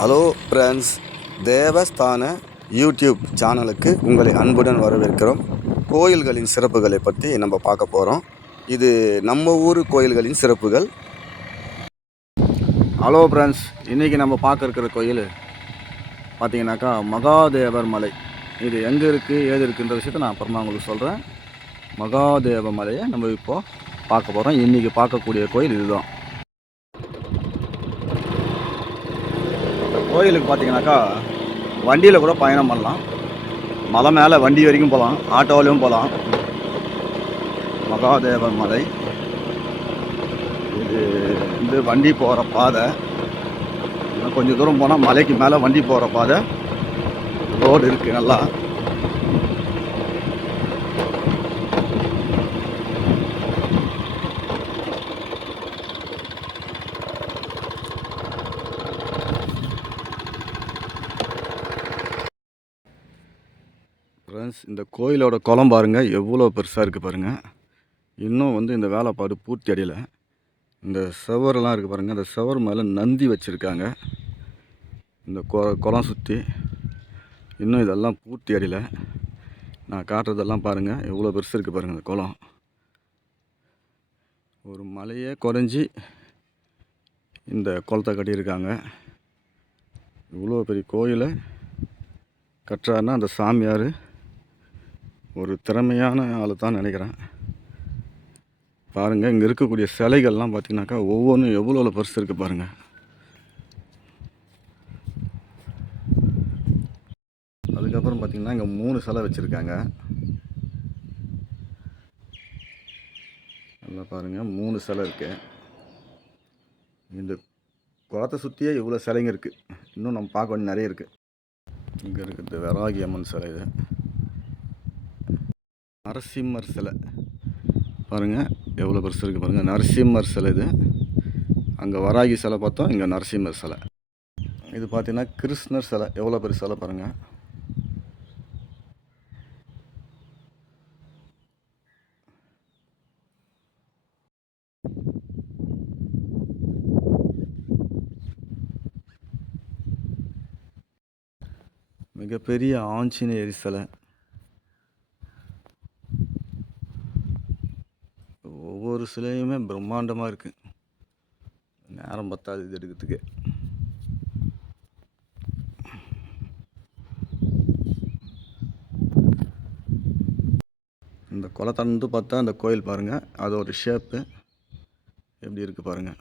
Hello friends, தேவஸ்தான YouTube சேனலுக்கு உங்களை அன்புடன் வரவேற்கிறோம். கோயில்களின் சிறப்புகளை பற்றி நம்ம பார்க்க போகிறோம். இது நம்ம ஊர் கோயில்களின் சிறப்புகள். ஹலோ ஃப்ரெண்ட்ஸ், இன்றைக்கி நம்ம பார்க்க இருக்கிற கோயில் பார்த்தீங்கன்னாக்கா மகாதேவர் மலை. இது எங்கே இருக்குது ஏது இருக்குன்ற விஷயத்தை நான் அப்புறமா உங்களுக்கு சொல்கிறேன். மகாதேவ மலையை நம்ம இப்போது பார்க்க போகிறோம். இன்றைக்கி பார்க்கக்கூடிய கோயில் இதுதான். கோயிலுக்கு பார்த்தீங்கன்னாக்கா வண்டியில் கூட பயணம் பண்ணலாம். மலை மேலே வண்டி வரைக்கும் போகலாம், ஆட்டோவிலையும் போகலாம். மகாதேவர் மலை இது வந்து வண்டி போகிற பாதை. இன்னும் கொஞ்சம் தூரம் போனால் மலைக்கு மேலே வண்டி போகிற பாதை ரோடு இருக்குது. நல்லா ஃப்ரெண்ட்ஸ், இந்த கோயிலோட குளம் பாருங்கள், எவ்வளோ பெருசாக இருக்குது பாருங்கள். இன்னும் வந்து இந்த வேலைப்பாடு பூர்த்தி அடையலை. இந்த செவரெல்லாம் இருக்குது பாருங்கள், அந்த செவர் மேலே நந்தி வச்சுருக்காங்க. இந்த குளம் சுற்றி இன்னும் இதெல்லாம் பூர்த்தி அடையலை. நான் காட்டுறதெல்லாம் பாருங்கள், எவ்வளோ பெருசு இருக்குது பாருங்கள். இந்த குளம் ஒரு மலையே குறைஞ்சி இந்த குளத்தை கட்டியிருக்காங்க. இவ்வளோ பெரிய கோயிலை கட்டுறாருன்னா அந்த சாமியார் ஒரு திறமையான ஆள் தான் நினைக்கிறேன். பாருங்கள், இங்கே இருக்கக்கூடிய சிலைகள்லாம் பார்த்திங்கனாக்கா ஒவ்வொன்றும் எவ்வளோ பெருசு இருக்குது பாருங்கள். அதுக்கப்புறம் பார்த்திங்கன்னா இங்கே 3 சிலை வச்சுருக்காங்க. நல்லா பாருங்கள், 3 சிலை இருக்குது. இந்த குளத்தை சுற்றியே இவ்வளோ சிலைங்க இருக்குது. இன்னும் நம்ம பார்க்க வேண்டிய நிறைய இருக்குது. இங்கே இருக்கிறது வராகி அம்மன் சிலை. இது நரசிம்மர் சிலை பாருங்கள், எவ்வளோ பெருசு இருக்குது பாருங்கள். நரசிம்மர் சிலை இது. அங்கே வராகி சிலை பார்த்தோம், இங்கே நரசிம்மர் சிலை. இது பார்த்தீங்கன்னா கிருஷ்ணர் சிலை. எவ்வளோ பெரிய சிலை பாருங்கள். மிகப்பெரிய ஆஞ்சநேயர் சிலை. ஒவ்வொரு சிலையுமே பிரம்மாண்டமாக இருக்குது. நேரம் பத்தாது இது எடுக்கிறதுக்கு. இந்த குளத்தண்டு பார்த்தா அந்த கோயில் பாருங்கள், அது ஒரு ஷேப்பு எப்படி இருக்குது பாருங்கள்.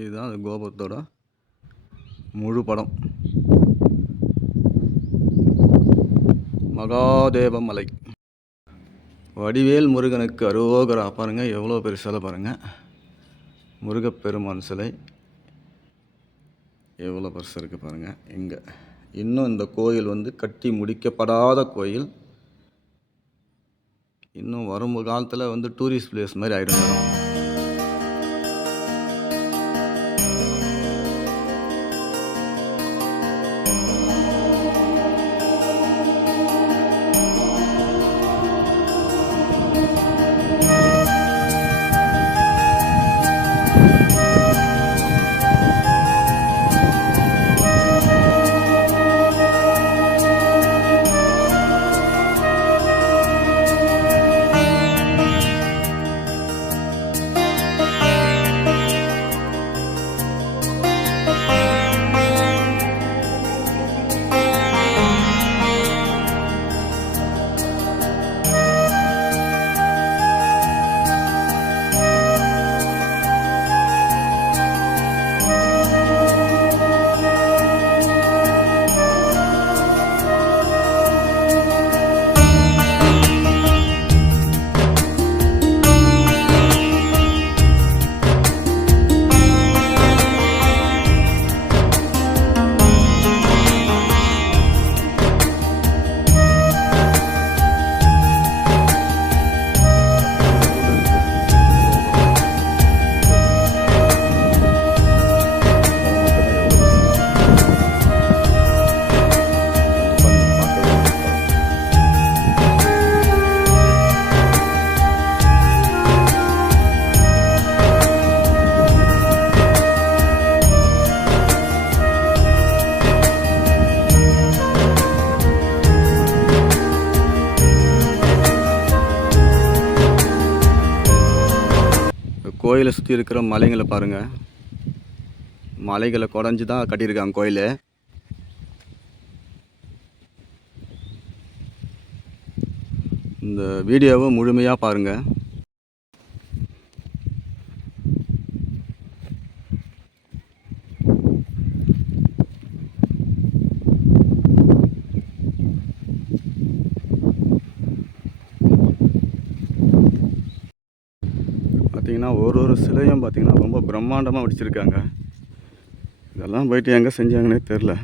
இதுதான் அந்த கோபுரத்தோட முழு படம். மகாதேவ மலை. வடிவேல் முருகனுக்கு அரோகரா. பாருங்கள், எவ்வளோ பெரிய சிலை பாருங்கள். முருகப்பெருமான் சிலை எவ்வளோ பெருசு இருக்குது பாருங்கள். இங்கே இன்னும் இந்த கோயில் வந்து கட்டி முடிக்கப்படாத கோயில். இன்னும் வரும் காலத்தில் வந்து டூரிஸ்ட் பிளேஸ் மாதிரி ஆகிடும். கோயிலை சுற்றி இருக்கிற மலைங்களை பாருங்கள். மலைகளை குடஞ்சி தான் கட்டியிருக்காங்க கோயில். இந்த வீடியோவை முழுமையாக பாருங்கள். பார்த்திங்கன்னா ஒரு சிலையும் பார்த்திங்கன்னா ரொம்ப பிரம்மாண்டமாக வடிச்சிருக்காங்க. இதெல்லாம் போயிட்டு எங்கே செஞ்சாங்கன்னே தெரில.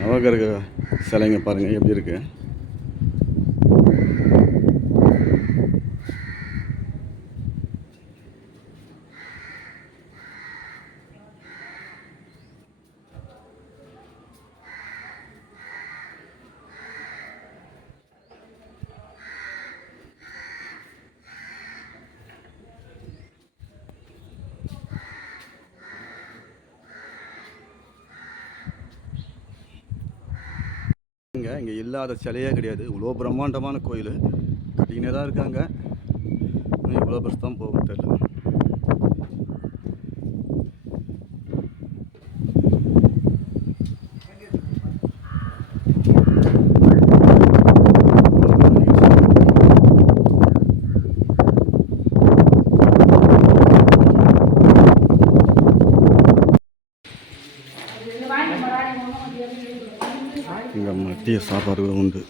நவகிரக சிலைங்க பாருங்கள் எப்படி இருக்குது. இங்கே இல்லாத சிலையே கிடையாது. இவ்வளோ பிரம்மாண்டமான கோயில் கட்டிக்கினே தான் இருக்காங்க. இன்னும் இவ்வளோ பெருசு தான் போகும் தெரியல. இங்கே மதிய சாப்பாடுகளும் உண்டு.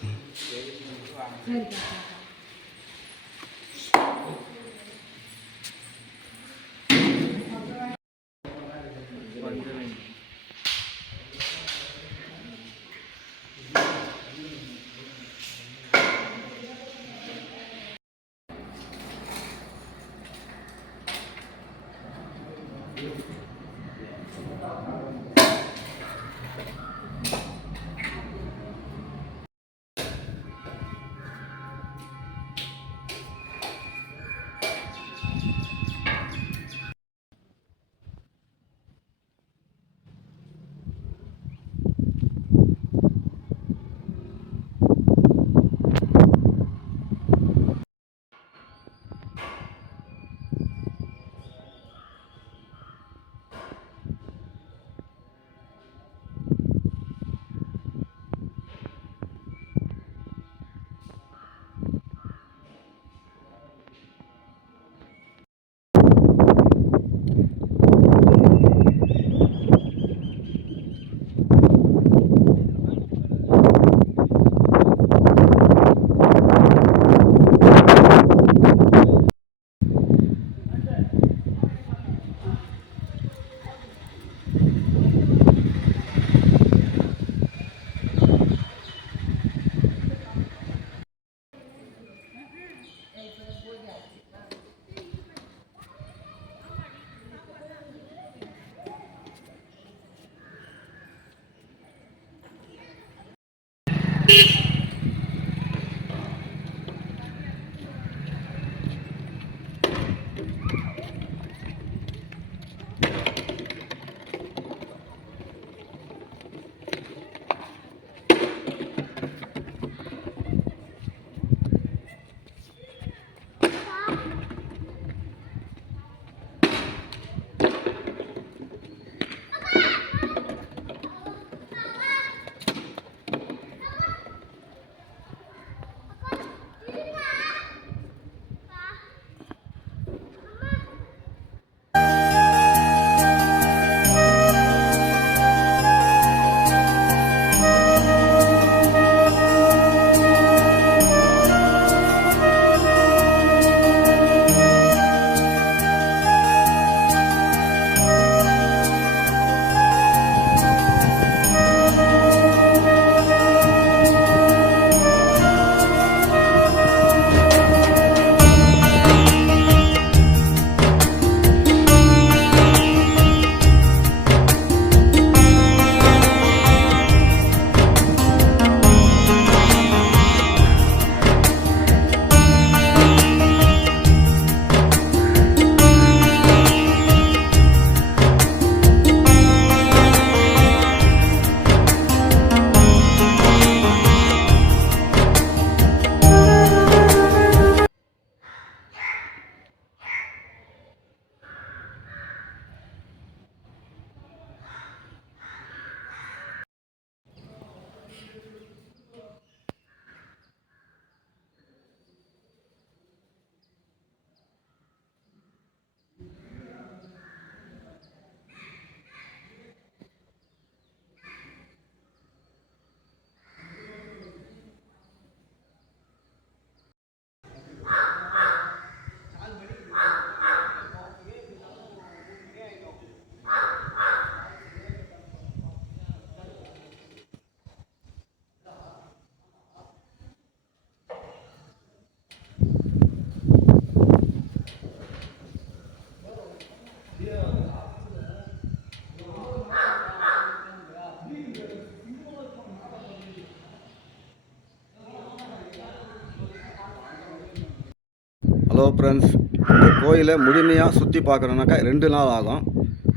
ஹலோ ஃப்ரெண்ட்ஸ், இந்த கோயிலை முழுமையாக சுற்றி பார்க்கணுன்னாக்கா 2 நாள் ஆகும்.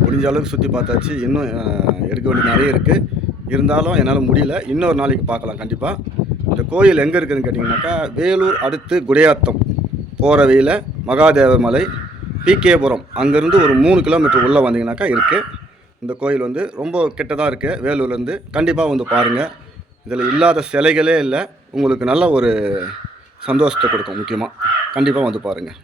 முடிஞ்ச அளவுக்கு சுற்றி பார்த்தாச்சு. இன்னும் எடுக்க வேண்டியது நிறைய இருக்குது. இருந்தாலும் என்னால் முடியல. இன்னொரு நாளைக்கு பார்க்கலாம் கண்டிப்பாக. இந்த கோயில் எங்கே இருக்குதுன்னு கேட்டிங்கனாக்கா, வேலூர் அடுத்து குடியாத்தம் போகிற வழியில் மகாதேவர் மலை, பிகேபுரம் அங்கேருந்து ஒரு 3 கிலோமீட்டர் உள்ளே வந்தீங்கன்னாக்கா இருக்குது. இந்த கோயில் வந்து ரொம்ப கிட்ட தான் இருக்குது வேலூர்லேருந்து. கண்டிப்பாக வந்து பாருங்கள். இதில் இல்லாத சிலைகளே இல்லை. உங்களுக்கு நல்ல ஒரு சந்தோஷத்தை கொடுக்கும். முக்கியமாக கண்டிப்பாக வந்து பாருங்கள்.